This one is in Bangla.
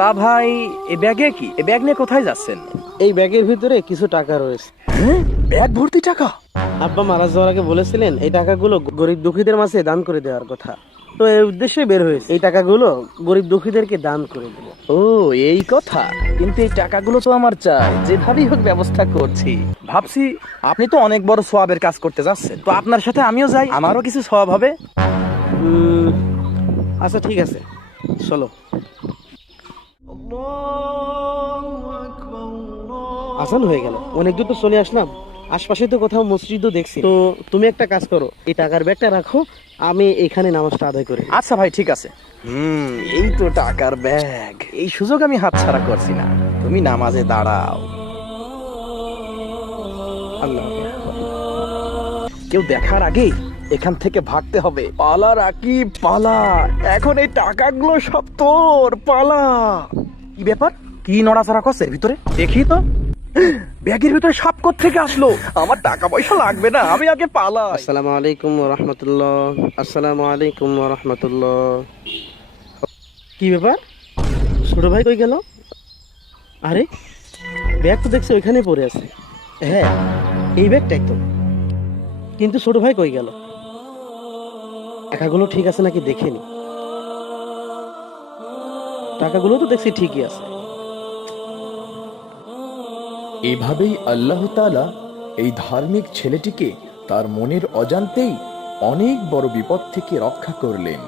তা ভাই, এই ব্যাগে কি? এই ব্যাগ নিয়ে কোথায় যাচ্ছেন? এই ব্যাগের ভিতরে কিছু টাকা রয়েছে। হ্যাঁ, ব্যাগ ভর্তি টাকা? আব্বা মারা যাওয়ার আগে বলেছিলেন এই টাকাগুলো গরিব দুঃখীদের মাঝে দান করে দেওয়ার কথা। তো এই উদ্দেশ্যে বের হয়েছে, এই টাকাগুলো গরিব দুঃখীদেরকে দান করে দেবো। ও, এই কথা। কিন্তু এই টাকাগুলো তো আমার চাই, যেভাবেই হোক ব্যবস্থা করছি। ভাবছি আপনি তো অনেক বড় সওয়াবের কাজ করতে যাচ্ছেন, তো আপনার সাথে আমিও যাই, আমারও কিছু সওয়াব হবে। আচ্ছা ঠিক আছে, চলো। আসান হয়ে গেল, অনেক দূর তো চলে আসলাম। আশপাশে তো কোথাও মসজিদও দেখছি। তো তুমি একটা কাজ করো, এই টাকার ব্যাগটা রাখো, আমি এখানে নামাজটা আদায় করি। আচ্ছা ভাই, ঠিক আছে। এই তো টাকার ব্যাগ, এই সুযোগ আমি হাতছাড়া করছি না। তুমি নামাজে দাঁড়াও। আল্লাহ হাফেজ। কেউ দেখার আগে এখান থেকে ভাগতে হবে। পালা রাকিব, পালা। এখন এই টাকাগুলো সব তোর, পালা। কি ব্যাপার? কি নড়াচড়া করছে ভিতরে? দেখি তো। ব্যাগের ভিতরে সাপ থেকে আসলো। আমার টাকা পয়সা লাগবে না, আমি আগে পালাই। আসসালামু আলাইকুম ওয়া রাহমাতুল্লাহ। আসসালামু আলাইকুম ওয়া রাহমাতুল্লাহ। কি ব্যাপার, ছোট ভাই কই গেল? আরে, ব্যাগ তো দেখছি ওইখানে পড়ে আছে। হ্যাঁ, এই ব্যাগটাই তো। কিন্তু ছোট ভাই কই গেল? টাকাগুলো ঠিক আছে নাকি দেখে নি। টাকাগুলো তো দেখছি ঠিকই আছে। এভাবেই আল্লাহ তাআলা এই ধার্মিক ছেলেটিকে তার মনের অজান্তেই অনেক বড় বিপদ থেকে রক্ষা করলেন।